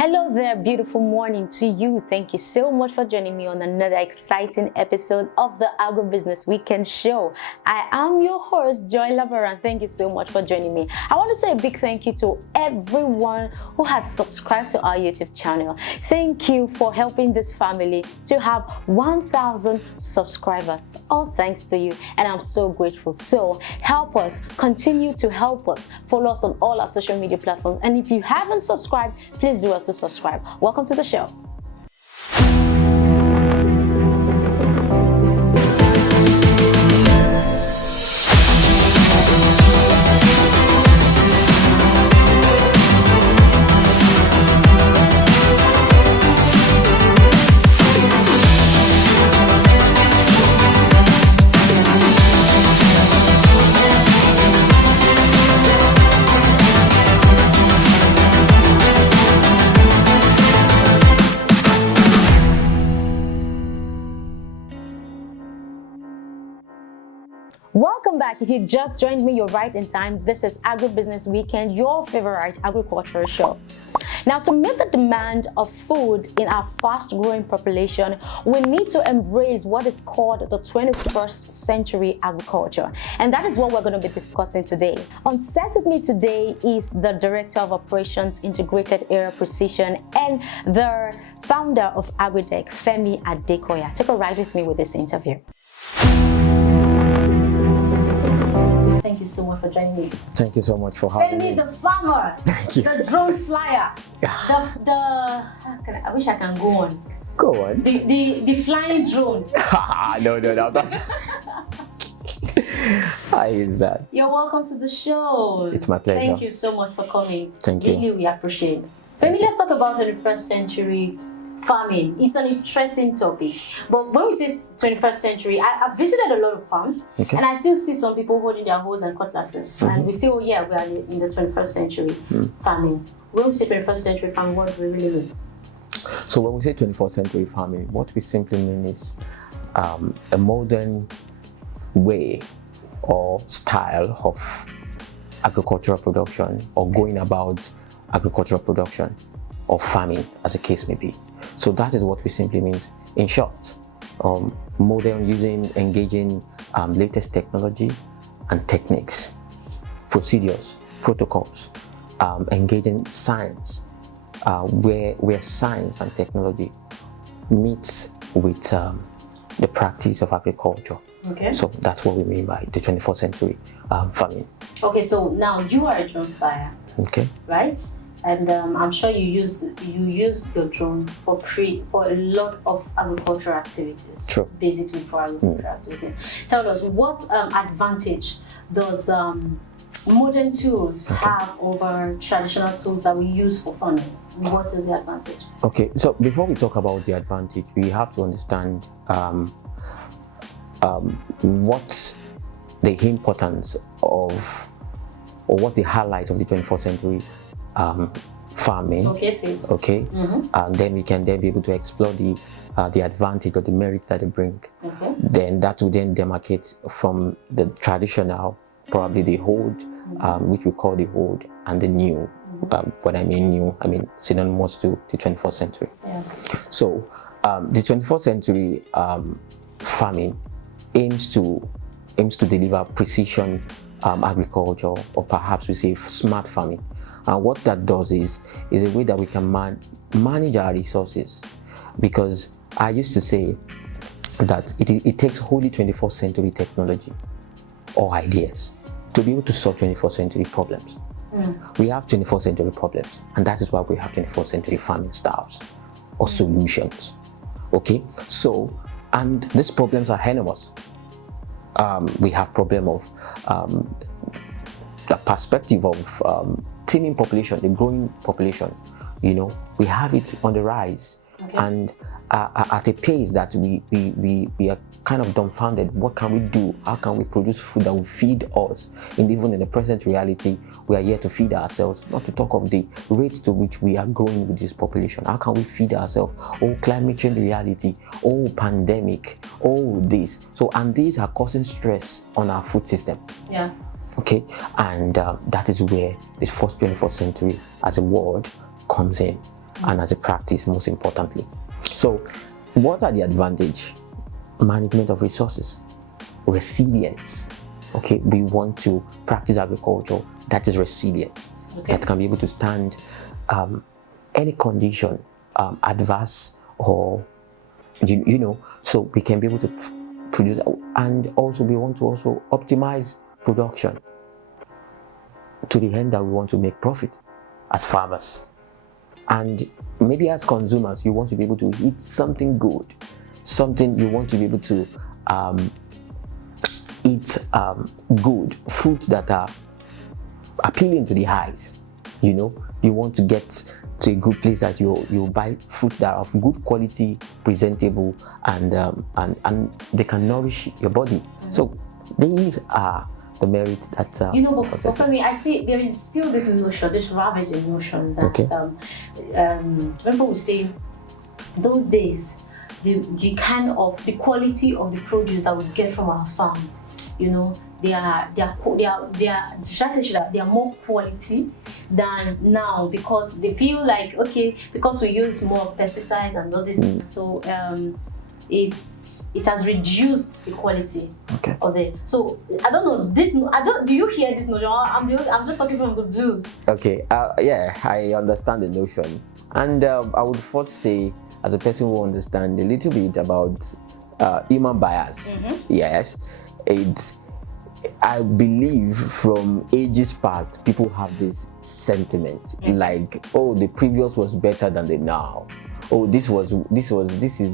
Hello there, beautiful morning to you. Thank you so much for joining me on another exciting episode of the Agribusiness Weekend Show. I am your host, Joy Labaran. Thank you so much for joining me. I want to say a big thank you to everyone who has subscribed to our YouTube channel. Thank you for helping this family to have 1,000 subscribers. All thanks to you, and I'm so grateful. So help us, continue to help us. Follow us on all our social media platforms, and if you haven't subscribed, please do well to subscribe. Welcome to the show. Welcome back. If you just joined me, you're right in time. This is Agribusiness Weekend, your favorite agricultural show. Now, to meet the demand of food in our fast-growing population, we need to embrace what is called the 21st century agriculture. And that is what we're going to be discussing today. On set with me today is the Director of Operations, Integrated Area Precision, and the founder of Agritech, Femi Adekoya. Take a ride with me with this interview. Thank you so much for joining me. Thank you so much for having me. Femi, the farmer. Thank you. The drone flyer. I wish I can go on. Go on. The flying drone. No, I'm not. I use that. You're welcome to the show. It's my pleasure. Thank you so much for coming. Thank you. Really, we appreciate it. Femi, let's talk about 21st century farming. It's an interesting topic. But when we say 21st century, I've visited a lot of farms, and I still see some people holding their hoes and cutlasses. And we say, oh yeah, we are in the 21st century farming. When we say 21st century farming, what do we really mean? So when we say 21st century farming, what we simply mean is a modern way or style of agricultural production, or going about agricultural production, or farming, as the case may be. So that is what we simply means. In short, modern, engaging latest technology and techniques, procedures, protocols, engaging science, where science and technology meets with the practice of agriculture. Okay. So that's what we mean by the 21st century farming. Okay, so now you are a drone flyer. Okay. Right? And I'm sure you use your drone for a lot of agricultural activities. True. Basically for agricultural activities. Tell us, what advantage does modern tools have over traditional tools that we use for farming? What is the advantage? Okay, so before we talk about the advantage, we have to understand what the importance of, or what's the highlight of the 21st century farming. Okay, please. Okay, and then we can then be able to explore the advantage or the merits that they bring. Okay. Then that will then demarcate from the traditional, probably the old, which we call the old, and the new. When I mean new, I mean synonymous to the 21st century. Yeah. So the 21st century farming aims to deliver precision agriculture, or perhaps we say smart farming. And what that does is a way that we can manage our resources, because I used to say that it takes wholly 21st century technology or ideas to be able to solve 21st century problems. We have 21st century problems, and that is why we have 21st century farming styles or solutions. Okay, so, and these problems are enormous. We have problem of the perspective of teeming population, the growing population. You know, we have it on the rise, and at a pace that we are kind of dumbfounded. What can we do? How can we produce food that will feed us? And even in the present reality, we are yet to feed ourselves, not to talk of the rate to which we are growing with this population. How can we feed ourselves? Oh, climate change reality, oh, pandemic, oh, this. So, and these are causing stress on our food system. Yeah. Okay, and that is where this first 21st century as a word comes in. and as a practice, most importantly. So what are the advantage? Management of resources, resilience. Okay, we want to practice agriculture that is resilient, that can be able to stand any condition, adverse or you know, so we can be able to produce. And also we want to also optimize production to the end that we want to make profit as farmers. And maybe as consumers, you want to be able to eat something good, something you want to be able to eat good fruits that are appealing to the eyes. You know, you want to get to a good place that you buy fruit that are of good quality, presentable, and they can nourish your body. So these are the merits that you know, but for me, I see there is still this notion, this ravaging notion that remember we say those days the kind of the quality of the produce that we get from our farm, you know, they are more quality than now, because they feel like, okay, because we use more pesticides and all this, so it has reduced the quality of it. So I don't know this. Do you hear this notion? I'm just talking from the blues. Okay. Yeah, I understand the notion, and I would first say, as a person who understands a little bit about human bias, yes, I believe from ages past, people have this sentiment like, oh, the previous was better than the now. Oh, this is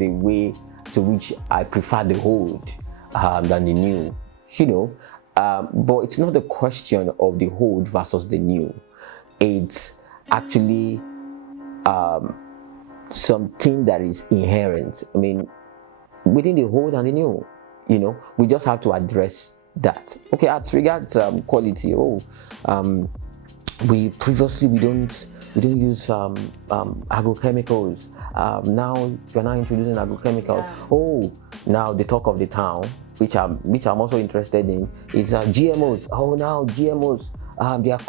a way to which I prefer the old than the new, you know. But it's not a question of the old versus the new. It's actually something that is inherent. I mean, within the old and the new, you know, we just have to address that. Okay, as regards quality, we don't use agrochemicals. Now you're now introducing agrochemicals. Oh, now the talk of the town, which I'm also interested in, is GMOs. Oh, now GMOs, they are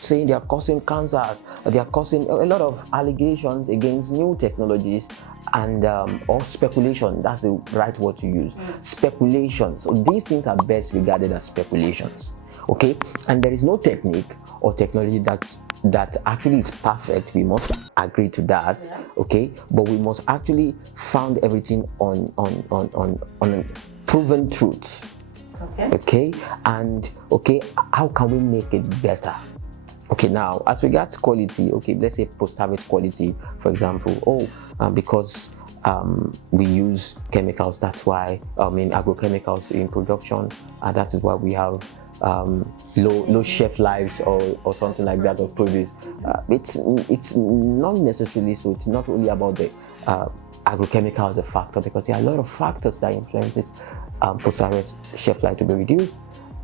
saying they are causing cancers. They are causing a lot of allegations against new technologies, and or speculation. That's the right word to use. Speculation. So these things are best regarded as speculations. Okay, and there is no technique or technology that actually is perfect. We must agree to that. Okay, but we must actually found everything on proven truths. Okay, and how can we make it better? Okay, now as regards quality, okay, let's say post-harvest quality, for example. Because we use chemicals, that's why agrochemicals in production, and that is why we have low shelf lives or something like that of produce. It's not necessarily so. It's not only about the agrochemical as a factor, because there are a lot of factors that influences post-harvest shelf life to be reduced.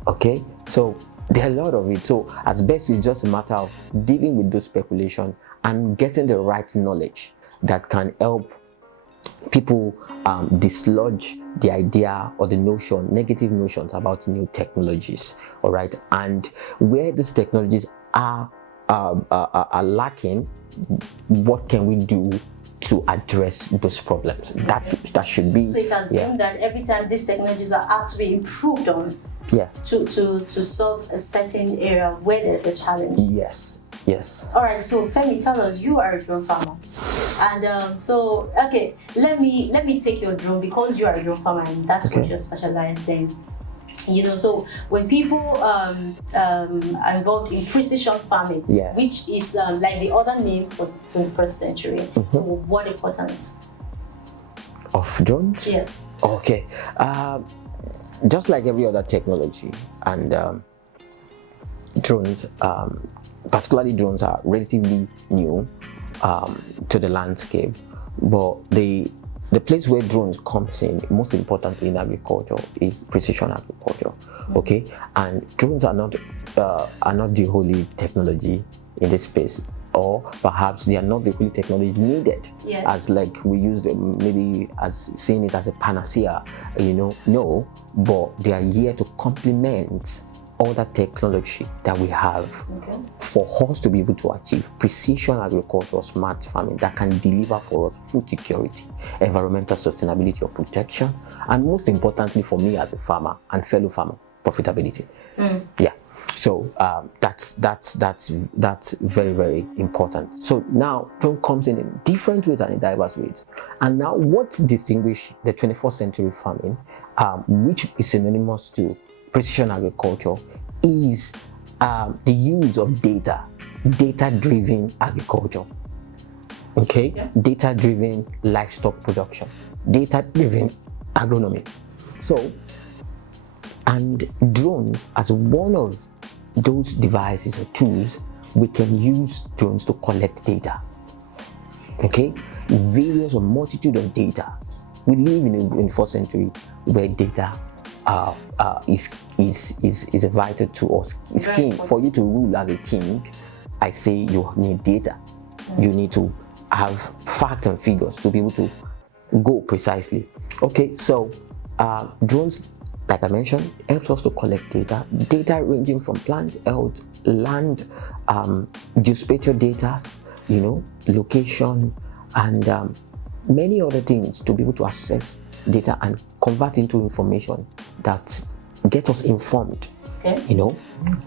Okay, so there are a lot of it. So at best, it's just a matter of dealing with those speculation and getting the right knowledge that can help people dislodge the idea or the notion, negative notions about new technologies. All right, and where these technologies are lacking, what can we do to address those problems? That should be. So it's assumed that every time these technologies are to be improved on, to solve a certain area where there's a challenge. Yes. All right. So Femi, tell us, you are a drone farmer, and so let me take your drone, because you are a drone farmer and that's what you're specialized in. You know, so when people are involved in precision farming, which is like the other name for 21st century, what importance of drones? Yes. Okay. Just like every other technology, and drones, particularly drones, are relatively new to the landscape, but the place where drones comes in, most importantly in agriculture, is precision agriculture. Okay, and drones are not the only technology in this space, or perhaps they are not the only technology needed. As like we use them, maybe as seeing it as a panacea, you know. No, but they are here to complement other technology that we have for us to be able to achieve precision agriculture, smart farming that can deliver for us food security, environmental sustainability or protection, and most importantly for me as a farmer and fellow farmer, profitability. Yeah. So that's very, very important. So now drone comes in different ways and in diverse ways. And now what distinguishes the 21st century farming, which is synonymous to precision agriculture, is the use of data-driven agriculture. Okay, data-driven livestock production, data-driven agronomy. So, and drones as one of those devices or tools, we can use drones to collect data. Okay, various or multitude of data. We live in the 21st century where data is vital to us. It's king. For you to rule as a king, I say you need data. You need to have facts and figures to be able to go precisely. Okay, so drones, like I mentioned, helps us to collect data ranging from plant health, land, geospatial data, location, and many other things to be able to access data and convert into information that get us informed.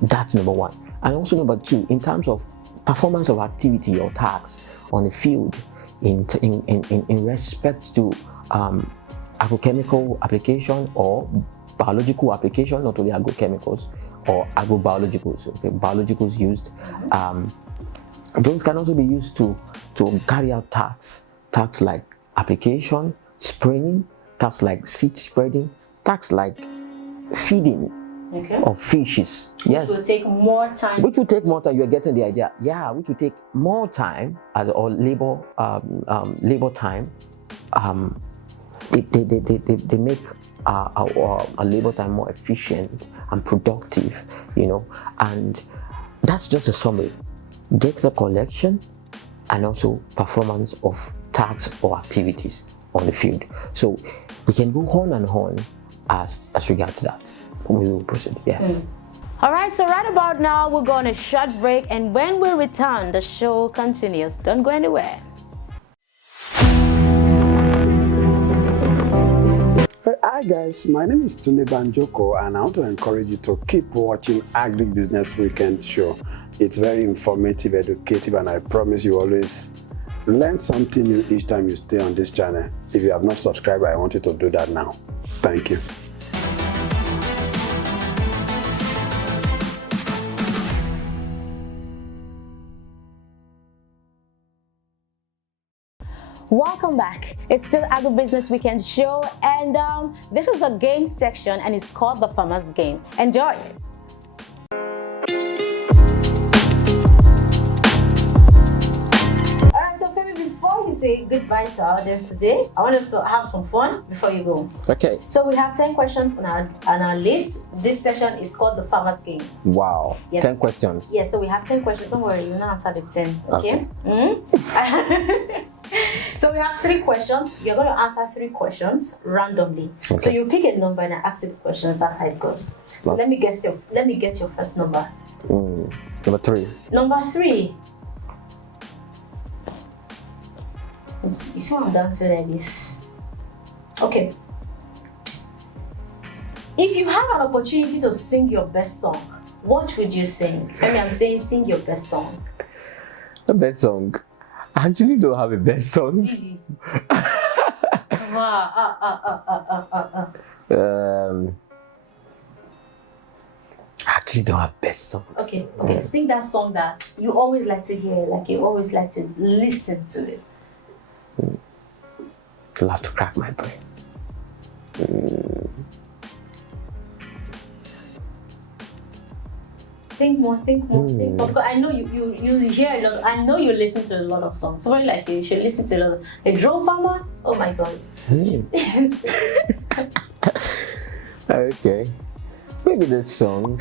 That's number one. And also number two, in terms of performance of activity or tasks on the field in respect to agrochemical application or biological application, not only agrochemicals or agrobiologicals. Okay, biologicals used. Drones can also be used to carry out tasks like application, spraying, tasks like seed spreading, tasks like feeding of fishes. Yes. Which will take more time. Which will take more time. You are getting the idea. Yeah, which will take more time or labor time. They make our labor time more efficient and productive, and that's just a summary. Data collection and also performance of tasks or activities on the field. So we can go on and on as regards that. We will proceed. All right, so right about now we're going to short break, and when we return, the show continues. Don't go anywhere. Hi guys, my name is Tunde Banjoko, and I want to encourage you to keep watching Agribusiness Weekend Show. It's very informative, educative, and I promise you always learn something new each time you stay on this channel. If you have not subscribed, I want you to do that now. Thank you. Welcome back. It's still Agribusiness Weekend Show, and this is a game section, and it's called the Farmer's Game. Enjoy. Alright, so Femi, before you say goodbye to our audience today, I want us to have some fun before you go. Okay. So we have 10 questions on our list. This session is called the Farmer's Game. Wow. Yes. 10 questions. Yes, so we have 10 questions. Don't worry, you will not answer the 10. Okay? So we have 3 questions. You're going to answer 3 questions randomly. Okay. So you pick a number and I ask you the questions. That's how it goes. So let me get your first number. Number 3. Number 3. You see what I'm dancing like this? Okay. If you have an opportunity to sing your best song, what would you sing? I mean, I'm saying sing your best song. The best song? I actually don't have a best song. Really? I actually don't have best song. Okay. Sing that song that you always like to hear, like you always like to listen to it. I'll have to crack my brain. Think more. Because I know you hear a lot. I know you listen to a lot of songs. Somebody like you should listen to a lot of a drone farmer. Oh my God. Okay. Maybe the song,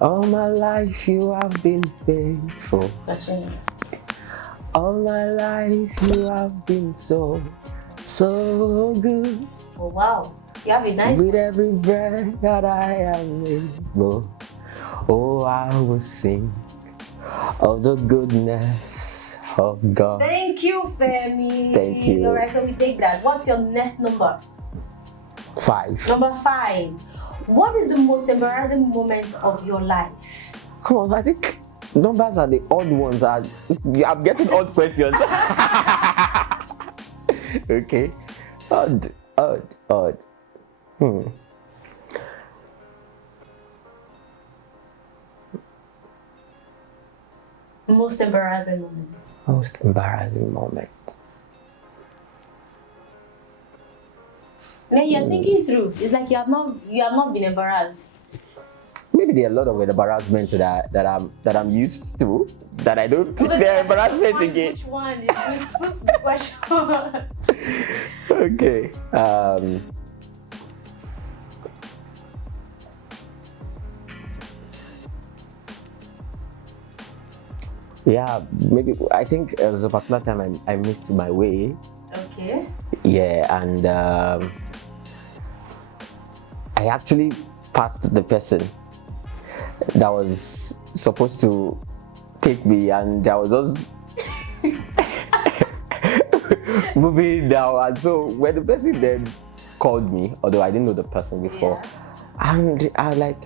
all my life you have been faithful. That's it. All my life you have been so good. Oh wow. You have a nice With voice. every breath that I am able, oh, I will sing of the goodness of God. Thank you, Femi. Thank you. All right, so we take that. What's your next number? 5. Number 5. What is the most embarrassing moment of your life? Come on, I think numbers are the odd ones. I'm getting odd questions. Okay. Odd. Most embarrassing moments. Most embarrassing moment. Man, you're thinking through. It's like you have not been embarrassed. Maybe there are a lot of embarrassments that I'm used to that I don't think Because they're embarrassment again. Which one? It suits the question. Okay. Yeah, maybe I think there was a particular time I missed my way. Okay. Yeah, and I actually passed the person that was supposed to take me, and I was just moving down. And so when the person then called me, although I didn't know the person before, and I was like,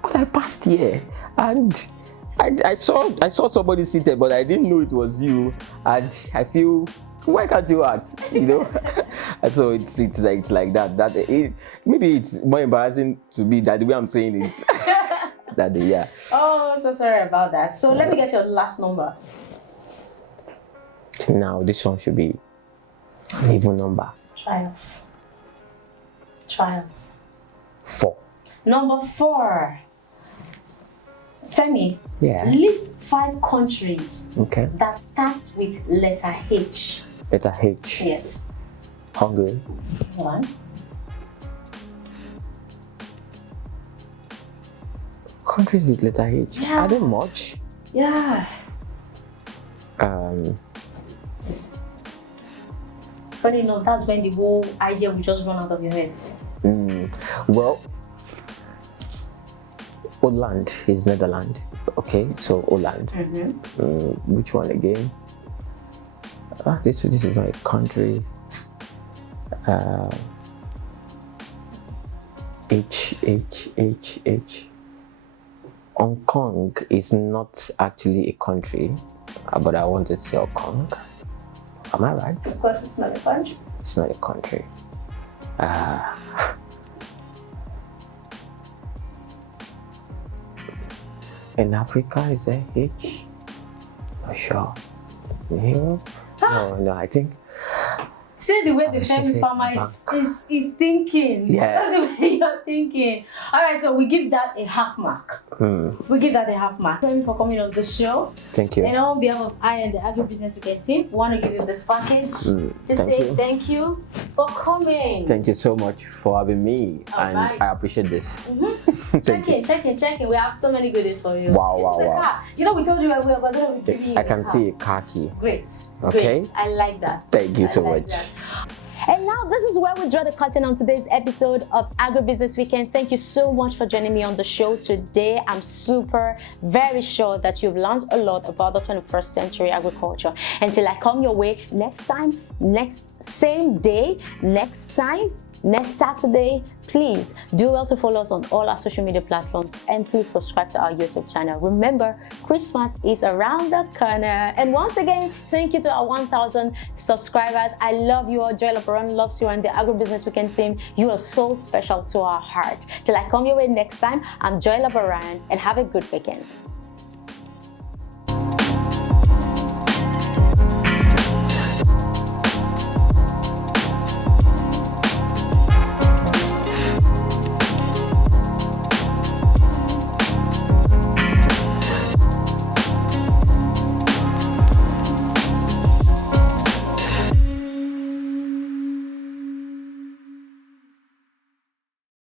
but I passed here, and I saw somebody seated, but I didn't know it was you, and I feel, why can't you act? You know. And so it's like that. Maybe it's more embarrassing to me that the way I'm saying it. That day, yeah. Oh, so sorry about that. So let me get your last number. Now this one should be an even number. Trials. 4. Number 4. Femi. Yeah. List 5 countries Okay. that starts with letter H. Letter H. Yes. Hungary. 1. Countries with letter H. Yeah. Are they much? Yeah. Funny enough, that's when the whole idea will just run out of your head. Well, Holland is Netherlands. Okay, so Holland. Which one again? This is not a country. H. Hong Kong is not actually a country, but I wanted to say Hong Kong. Am I right? Of course, it's not a country. It's not a country. In Africa, is there H? Not sure. In Europe? No, I think. See the way the was just Femi saying farmer is thinking. Yeah. The way you're thinking. All right, so we give that a half mark. We give that a half mark. Thank you for coming on the show. Thank you. And on behalf of I and the Agribusiness Weekend team, we want to give you this package to thank say you. thank you for coming. Thank you so much for having me, and Alright. I appreciate this. Check in. We have so many goodies for you. Wow, This wow, is the wow. car. You know, we told you we're going to be giving you I a can car. see a car key. Great. Okay. Great. I like that. Thank you I so like much. that. And now this is where we draw the curtain on today's episode of Agribusiness Weekend. Thank you so much for joining me on the show today. I'm very sure that you've learned a lot about the 21st century agriculture. Until I come your way next time, same day, next Saturday, please do well to follow us on all our social media platforms, and please subscribe to our YouTube channel. Remember, Christmas is around the corner. And once again, thank you to our 1,000 subscribers. I love you all. Joy Labaran loves you, and the Agribusiness Weekend team. You are so special to our heart. Till I come your way next time, I'm Joy Labaran, and have a good weekend.